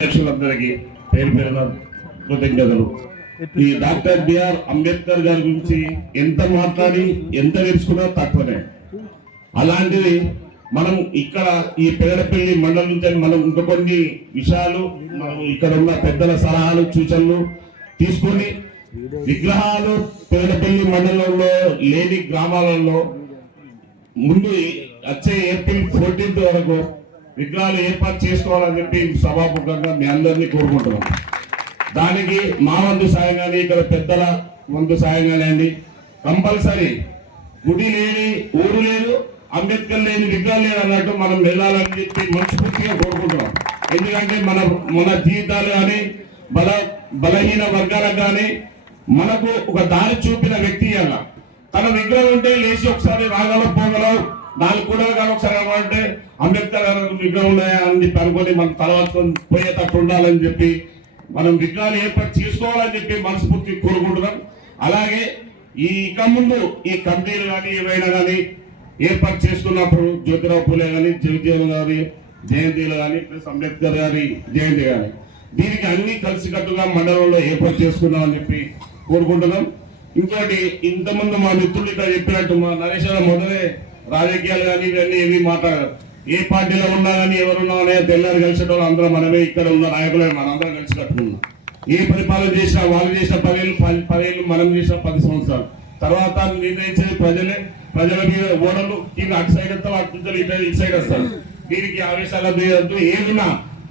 అధ్యక్షులందరికీ పేరు పేరున కృతజ్ఞతలు. ఈ డాక్టర్ బిఆర్ అంబేద్కర్ గారి గురించి ఎంత మాట్లాడి ఎంత తెలుసుకున్నా తక్కువనే. అలాంటిది మనం ఇక్కడ ఈ పెదడపల్లి మండలం నుంచి మనం ఇంకా కొన్ని విషయాలు మనం ఇక్కడ ఉన్న పెద్దల సలహాలు సూచనలు తీసుకొని విగ్రహాలు పెదడపల్లి మండలంలో లేని గ్రామాలలో ముందు వచ్చే ఏప్రిల్ 14th వరకు విగ్రహాలు ఏర్పాటు చేసుకోవాలని చెప్పి సభాముఖంగా మీ అందరినీ కోరుకుంటున్నాం. దానికి మా వంతు సాయం కానీ ఇక్కడ పెద్దల వంతు సాయం కానీ కంపల్సరీ గుడి లేని ఊరు లేదు, అంబేద్కర్ లేని విగ్రహాలు లేదు అన్నట్టు మనం వెళ్ళాలని చెప్పి మనస్ఫూర్తిగా కోరుకుంటున్నాం. ఎందుకంటే మన జీవితాలు కానీ బలహీన వర్గాలకు కానీ మనకు ఒక దారి చూపిన వ్యక్తి అలా తన విగ్రహం ఉంటే లేచి ఒకసారి రాగలం పోగలం నాలుగు కూడా కానీ ఒకసారి ఏమంటే అంబేద్కర్ గారు విగ్రహం ఉన్నాయా అని చెప్పి అనుకొని మనం తలవాసుకొని పోయేటట్టు ఉండాలని చెప్పి మనం విగ్రహాలు ఏర్పాటు చేసుకోవాలని చెప్పి మనస్ఫూర్తి కోరుకుంటున్నాం. అలాగే ఈ ఇక ముందు ఈ కమిటీలు కానీ ఏవైనా కానీ ఏర్పాటు చేసుకున్నప్పుడు జ్యోతిరావు పూలే కానీ జగజ్జీవన్ గారి జయంతిలు కానీ ప్లస్ అంబేద్కర్ గారి జయంతి కానీ దీనికి అన్ని కలిసికట్టుగా మండలంలో ఏర్పాటు చేసుకున్నామని చెప్పి కోరుకుంటున్నాం. ఇంకోటి ఇంతకుముందు మా మిత్రులు ఇక్కడ చెప్పినట్టు మా నరేష్ మొదలే రాజకీయాలు కానీ ఇవన్నీ ఏమి మాట్లాడారు. ఏ పార్టీలో ఉన్నా కానీ ఎవరున్నా అనేది తెల్లారి కలిసేటోళ్ళు అందరం మనమే ఇక్కడ ఉన్న నాయకులే మనందరం కలిసి కట్టుకున్నాం. ఏ పరిపాలన చేసినా వాళ్ళు చేసిన 10 ఏళ్ళు మనం చేసిన 10 సంవత్సరాలు తర్వాత నిర్ణయించేది ప్రజలే. ప్రజల మీద ఓడలు కింద అటు సైడ్ వస్తాం, అటు ఇటు సైడ్ వస్తారు. దీనికి ఆవేశాలు చేయొద్దు. ఏదున్నా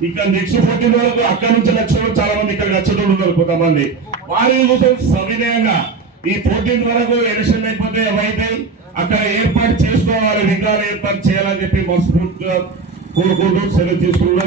ఇక్కడ నెక్స్ట్ 14 వరకు అక్కడ నుంచి లక్షలు చాలా మంది ఇక్కడ వచ్చేటోళ్ళు ఉన్నారు. కొంతమంది వారి కోసం సవినయంగా ఈ 14 వరకు ఎలక్షన్ అయిపోతే ఏవైతే అక్కడ ఏర్పాటు చేసుకోవాలి, విగ్రహాలు ఏర్పాటు చేయాలని చెప్పి మనస్ఫూర్తిగా కోరుకుంటూ సెలవు తీసుకున్నాం.